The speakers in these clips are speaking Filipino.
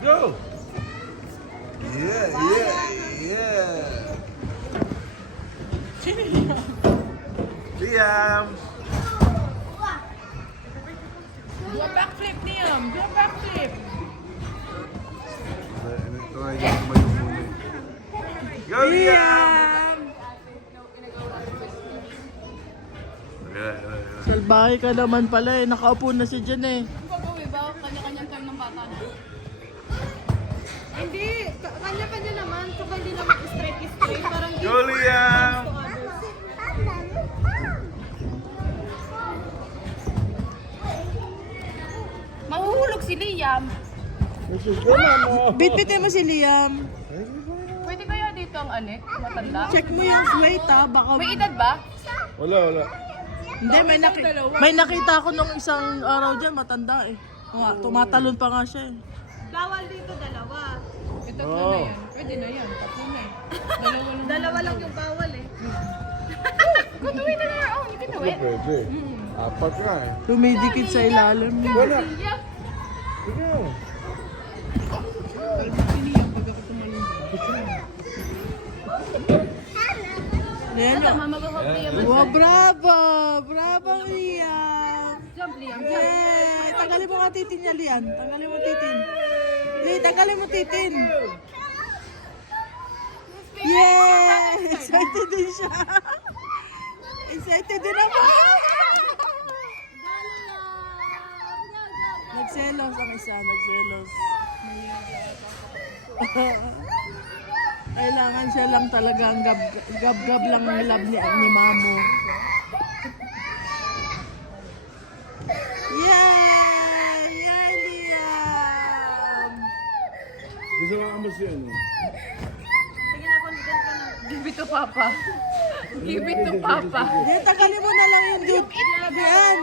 Go! Yeah. Liam! Do a backflip, Liam. Do a backflip. Try niya tumayo muna. Go, Liam! Yeah. Salbahe ka naman pala eh. Nakaupo na si Jen eh. Ang gagawin ba? Kanya-kanyang time ng bata na. Hindi, kanya-kanya naman. Saka hindi naman straight. Parang Go, Liam! Mahuhulog si Liam. Bitbitin mo si Liam. Pwede kaya dito ang anek? Matanda? Check mo yung weight ha. Baka... May edad ba? Wala. Hindi, may nakita ko nung isang araw dyan. Matanda eh. Tumatalon pa nga siya eh. bawal dito dalawa. Ito na yan. Pwede na yan. Tatlo na eh. Dalawa lang yung bawal eh. Go do it on your own. You can do it. Pwede. Apat nga eh. Tumidikit sa ilalim. Wala. Liam. Sige. Ayan Ito, o. mamagahok Liam. Wow, bravo! Bravo, Liam! Jump, Liam. Yay! Tanggalin mo nga titin niya, Lian. Tanggalin mo titin. Tanggalin mo titin. Yay! Excited din siya. Excited din ako. Nagselos ang isa, nagselos. Kailangan siya lang talaga ang gab-gab lang ng love ni Mamo. Yay! Yay, Liam! Gusto mo amos yan eh. Sige na, confident ka na. Give it to Papa. Give it to Papa. Di, tanggalin mo na lang yung duty. Yan!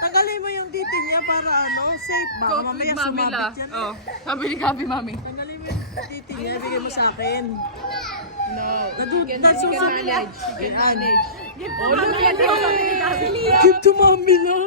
Tanggalin mo yung duty niya para safe ba? Go Mamaya with Mami la. sumabit yan. Oh. Sabi ni Gabi, Mami. Tanggalin mo yung duty niya, bigay mo sa akin. No. Nasusunod. He can manage. Ayan. Oh, look at him. Give to Mami la.